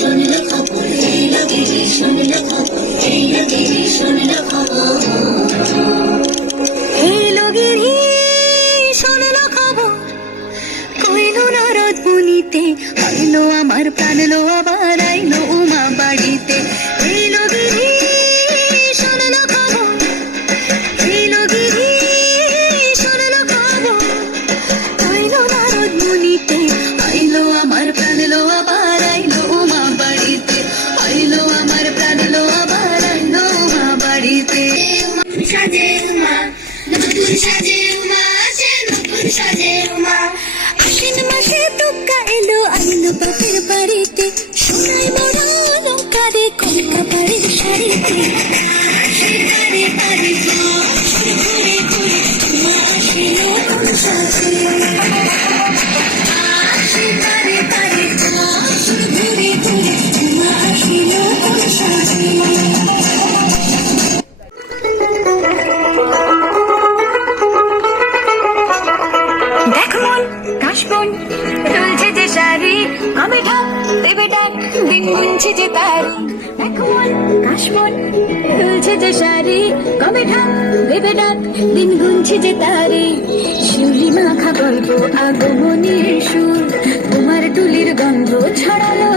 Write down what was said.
শুনলো খবর, এই লোকেরই শুনলো খবর, এই লোকেরই শুনলো খবর, এই লোকেরই শুনলো খবর। কইলো নারদ মুনিতে, আইলো আমার প্রাণ লো, আবার আইলো উমা বাড়িতে। এই লোকেরই শুনলো খবর, এই লোকেরই শুনলো খবর। আইলো নারদ মুনিতে, আইলো আমার প্রাণ লো, আবার আইলো উমা বাড়িতে। আইলো আমার প্রাণ লো, আবার আইলো উমা বাড়িতে। সাজে উমা, নতুন সাজে উমা, আসে নতুন সাজে উমা। আশ্বিন মাসে তুক্কা এলো, আইলো বাপের বাড়িতে। সোনাই মোড়া নৌকারে, কলকা পাড়ের শাড়িতে। আসে তারে তারে ঘুরে ঘুরে, উমা আসে নতুন সাজে। আসে তারে তারে ঘুরে ঘুরে, উমা আসে নতুন সাজে। দেখ মন কাশবন দুলছে যে শাড়ি, কবে ঢাক দেবে ডাক, দিন গুনছে যে তারি। দেখ মন কাশবন দুলছে যে শাড়ি, কবে ঢাক দেবে ডাক, দিন গুনছে যে তারি। শিউলি মাখা গল্প আগমনের সুর, তোমার তুলির গন্ধ ছড়ালো